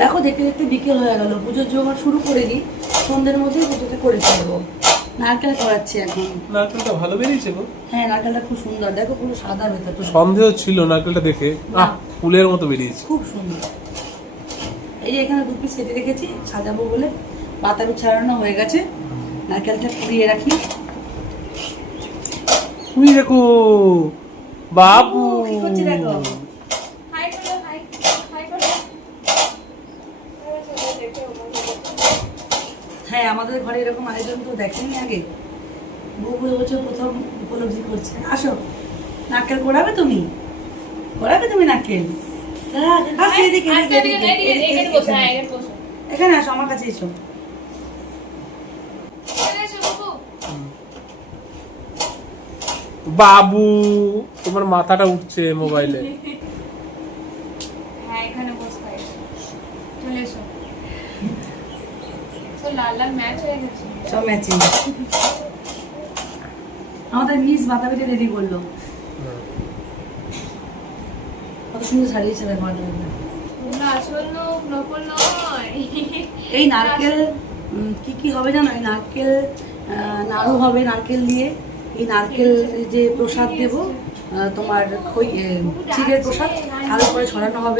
দেখো দেখতে দেখতে বিকেল হয়ে গেল, পুজোর জোগাড় শুরু করে দিই, সন্ধ্যের মধ্যেই পুজোটা করে ফেলবো। নারকেল করাচ্ছি এখন। নারকেলটা ভালো বেরিয়েছে গো। হ্যাঁ নারকেলটা খুব সুন্দর, দেখো পুরো সাদা ভেতরটা, সন্দেহ ছিল নারকেলটা দেখে, ফুলের মতো বেরিয়েছে, খুব সুন্দর। এই যে এখানে 2 পিস কেটে রেখেছি সাজাবো বলে, বাতাবি ছাড়ানো হয়ে গেছে, নারকেলটা কুড়িয়ে রাখি। তুমি দেখো বাবু কি করছে দেখো। হ্যাঁ আমাদের ঘরে এরকম আয়োজন তো দেখেনি আগে, বউ বছর প্রথম উপলব্ধি করছে। আসো, নারকেল কোড়াবে তুমি, কোড়াবে তুমি নারকেল? এখানে আসো, আমার কাছে এসো। বাবু তোমার মাথাটা উঠছে মোবাইলে। হ্যাঁ এখানে বসে চলে এসো। তো লাল লাল ম্যাচ হয়ে গেছে, সব ম্যাচিং। আমাদের মিস বাতাবিতে রেডি করলো, কত সুন্দর সারিয়েছে দেখো। তোমরা আসল লোক, নকল নয়। এই নারকেল কি কি হবে জানো? এই নারকেল নাড়ু হবে নারকেল দিয়ে, এই নারকেল যে প্রসাদ দেব তোমার চিড়ের প্রসাদ, তার উপরে ছড়ানো হবে